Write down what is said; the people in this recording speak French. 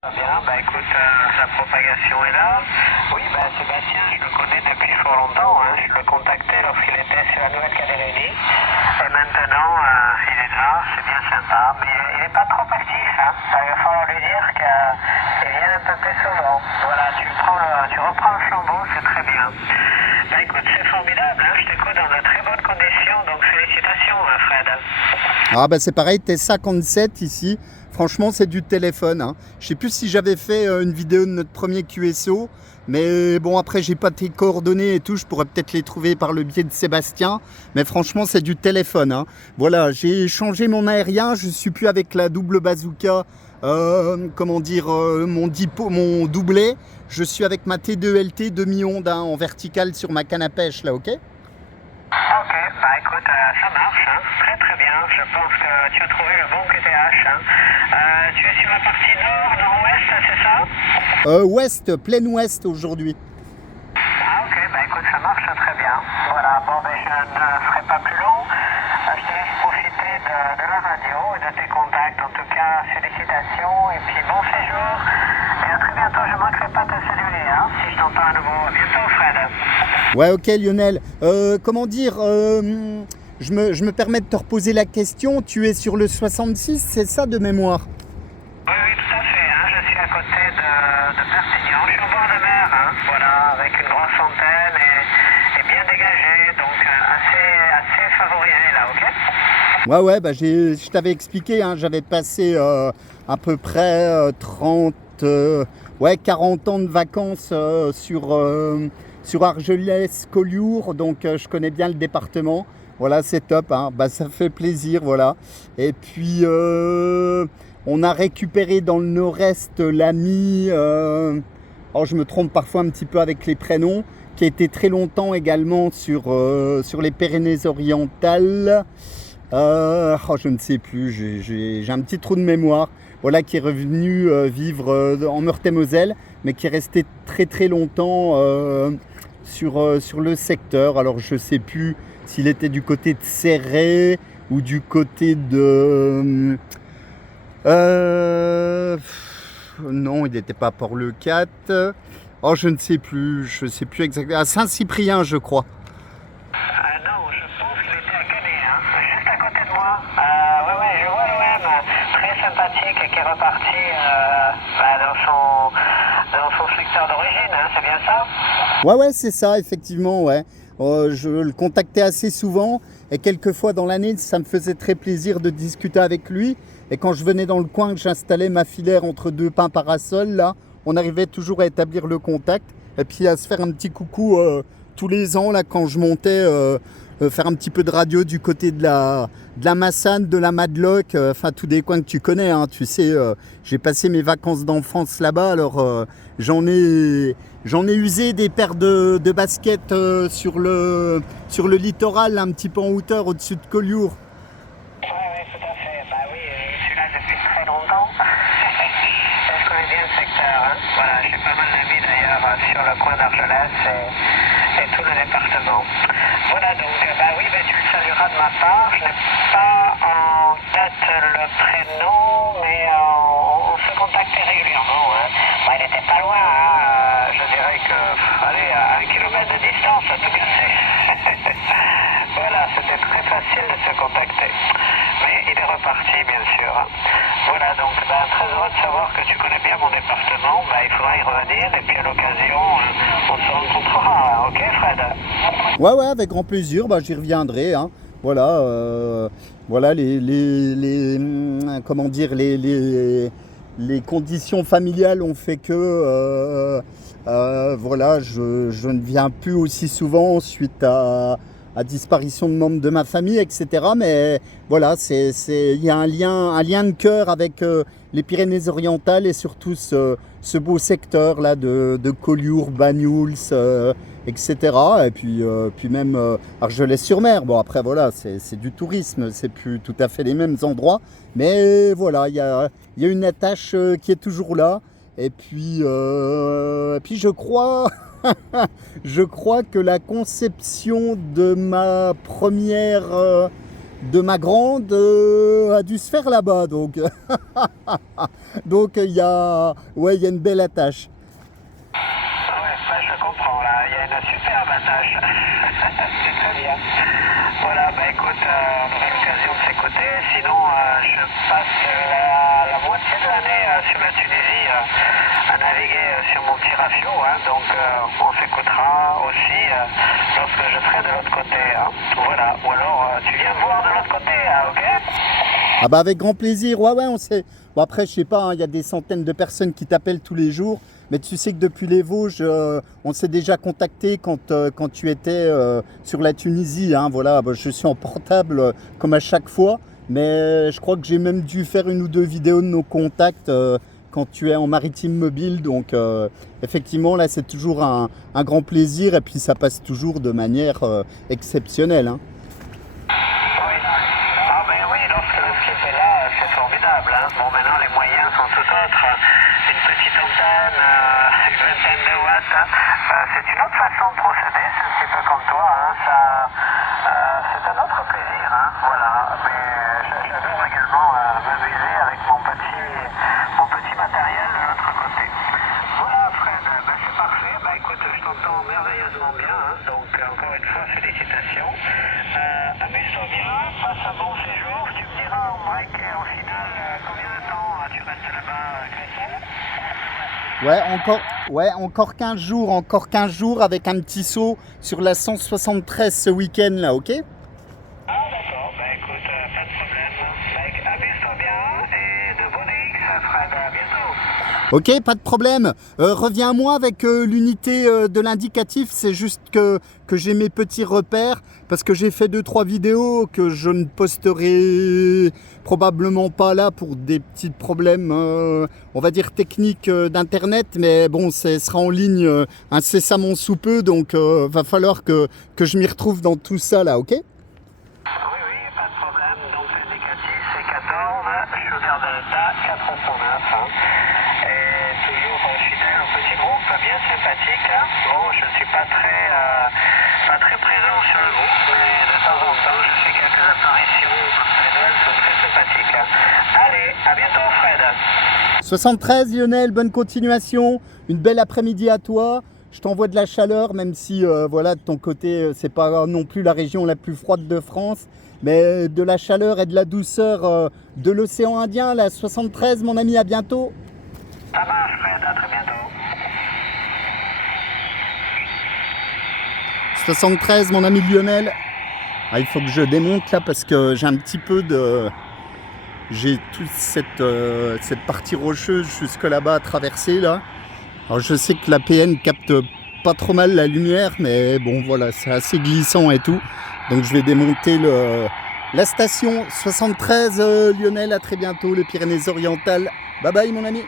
Bien, écoute, la propagation est là. Oui, Sébastien, je le connais depuis fort longtemps. Je le contactais lorsqu'il était sur la Nouvelle-Calédonie. Et maintenant, il est là, c'est bien sympa. Mais il n'est pas trop actif. Il va falloir lui dire qu'il vient un peu plus souvent. Voilà, tu reprends le flambeau, c'est très bien. Écoute, c'est formidable. Je t'écoute dans de très bonnes conditions. Donc félicitations, Fred. Ah c'est pareil, T57 ici. Franchement, c'est du téléphone. Je sais plus si j'avais fait une vidéo de notre premier QSO, mais bon, après, j'ai pas tes coordonnées et tout. Je pourrais peut-être les trouver par le biais de Sébastien. Mais franchement, c'est du téléphone. Voilà, j'ai changé mon aérien. Je suis plus avec la double bazooka. Mon doublé. Je suis avec ma T2LT demi-onde en vertical sur ma canne à pêche là, ok? Ok, écoute, ça marche, très très bien. Je pense que tu as trouvé le bon QTH. Tu es sur la partie nord, nord-ouest, c'est ça? Ouest, plein ouest aujourd'hui. Ok, écoute, ça marche très bien. Voilà, je ne ferai pas plus long. Je te laisse profiter de la radio et de tes contacts. En tout cas, félicitations et puis bon séjour. Et à très bientôt, je ne manquerai pas de te saluer, si je t'entends à nouveau. À bientôt, Fred. Ouais, ok Lionel. Je me permets de te reposer la question. Tu es sur le 66, c'est ça de mémoire? Oui, tout à fait. Je suis à côté de Perpignan. Je suis au bord de mer, voilà, avec une grosse antenne et bien dégagée, donc assez favorisé là, ok? Je t'avais expliqué, j'avais passé à peu près 40 ans de vacances sur Argelès-Collioure, donc je connais bien le département. Voilà, c'est top, ça fait plaisir, voilà. Et puis, on a récupéré dans le nord-est l'ami, je me trompe parfois un petit peu avec les prénoms, qui a été très longtemps également sur les Pyrénées-Orientales. Je ne sais plus, j'ai un petit trou de mémoire. Voilà, qui est revenu vivre en Meurthe-et-Moselle, mais qui est resté très très longtemps sur le secteur. Alors je ne sais plus s'il était du côté de Céret ou du côté de... non, il n'était pas à Port-le-Cat. Je ne sais plus exactement. À Saint-Cyprien, je crois. Non, je pense qu'il était à Canet, juste à côté de moi. Je vois l'OM, très sympathique et qui est reparti dans son secteur d'origine, c'est bien ça? Ouais, c'est ça, effectivement, ouais. Je le contactais assez souvent et quelques fois dans l'année, ça me faisait très plaisir de discuter avec lui. Et quand je venais dans le coin, que j'installais ma filaire entre deux pins parasols, là, on arrivait toujours à établir le contact et puis à se faire un petit coucou tous les ans, là, quand je montais faire un petit peu de radio du côté de la Massane, de la Madlock, tous des coins que tu connais, tu sais, j'ai passé mes vacances d'enfance là-bas, alors j'en ai usé des paires de baskets sur le littoral, un petit peu en hauteur, au-dessus de Collioure. Oui, tout à fait. Oui, je suis là depuis très longtemps. Je connais bien le secteur. Voilà, j'ai pas mal d'amis d'ailleurs sur le coin d'Argelès et tout le département. Voilà, donc tu le salueras de ma part. Je n'ai pas en tête le prénom, mais on se contactait régulièrement. Il n'était pas loin, je dirais que, à 1 kilomètre de distance, à tout casser. Voilà, c'était très facile de se contacter. Mais il est reparti, bien sûr. Voilà, donc très heureux de savoir que tu connais bien mon département. Il faudra y revenir et puis à l'occasion, on se rencontrera. Ok, Fred? Ouais, avec grand plaisir, j'y reviendrai. Voilà les conditions familiales ont fait que je ne viens plus aussi souvent suite à disparition de membres de ma famille, etc. Mais voilà, il y a un lien de cœur avec les Pyrénées-Orientales et surtout ce beau secteur là de Collioure, Banyuls, etc. Et puis même Argelès-sur-Mer. Bon, après voilà, c'est du tourisme, c'est plus tout à fait les mêmes endroits, mais voilà, il y a une attache qui est toujours là. Et puis je crois je crois que la conception de ma première de ma grande a dû se faire là-bas. Donc, donc il y a, ouais, il y a une belle attache. Ouais, bah, je comprends là, il y a une superbe attache. C'est très bien. Voilà, bah écoute, on aura l'occasion de s'écouter. Sinon, je passe la moitié de l'année sur la Tunisie à naviguer sur mon petit rafio. Hein, donc, on s'écoutera aussi lorsque je serai de l'autre côté. Hein. Voilà, ou alors tu viens me voir de l'autre côté, hein, ok? Ah bah avec grand plaisir, ouais, ouais, on sait. Bon après, je sais pas, hein, il y a des centaines de personnes qui t'appellent tous les jours, mais tu sais que depuis les Vosges, on s'est déjà contacté quand tu étais sur la Tunisie, hein, voilà, bah, je suis en portable comme à chaque fois, mais je crois que j'ai même dû faire une ou deux vidéos de nos contacts quand tu es en maritime mobile, donc effectivement là c'est toujours un grand plaisir et puis ça passe toujours de manière exceptionnelle. Hein. Ah ben oui, lorsque le skip est là, c'est formidable. Hein. Bon, maintenant les moyens sont tout autres. Une petite antenne, une vingtaine de watts. Hein. C'est une autre façon de procéder, c'est un petit peu comme toi. Hein. C'est un autre plaisir. Hein. Voilà. Mais j'adore également m'amuser avec mon petit matériel de l'autre côté. Voilà, Fred, ben, c'est parfait. Ben, écoute, je t'entends merveilleusement bien. Hein. Donc, encore une fois, félicitations. Amuse-toi bien, passe un bon séjour. Tu me diras en break au final combien de temps tu restes là-bas, Christelle? Ouais, encore 15 jours avec un petit saut sur la 173 ce week-end là, ok? Ah d'accord, bah écoute, pas de problème. Bah, amuse-toi bien et de bonnes X, Fred, à bientôt. Ok, pas de problème. Reviens à moi avec l'unité de l'indicatif. C'est juste que j'ai mes petits repères parce que j'ai fait 2-3 vidéos que je ne posterai probablement pas là pour des petits problèmes, on va dire techniques d'internet. Mais bon, ce sera en ligne incessamment sous peu, donc va falloir que je m'y retrouve dans tout ça là, ok? Oui, pas de problème. Donc l'indicatif c'est 14, shooter Delta 409. Hein. Et toujours fidèle au petit groupe, bien sympathique. Hein. Bon, je ne suis pas très présent sur le groupe, mais de temps en temps, je fais quelques apparitions parce que les nouvelles sont très sympathiques. Hein. Allez, à bientôt, Fred. 73 Lionel, bonne continuation. Une belle après-midi à toi. Je t'envoie de la chaleur, même si voilà, de ton côté, c'est pas non plus la région la plus froide de France, mais de la chaleur et de la douceur de l'océan Indien, la 73, mon ami, à bientôt. Ça marche, Fred, à très bientôt. 73, mon ami Lionel. Ah, il faut que je démonte là parce que j'ai un petit peu de... J'ai toute cette partie rocheuse jusque là-bas à traverser là. Alors je sais que la PN capte pas trop mal la lumière, mais bon voilà, c'est assez glissant et tout. Donc je vais démonter la station 73 Lionel, à très bientôt, les Pyrénées-Orientales. Bye bye mon ami.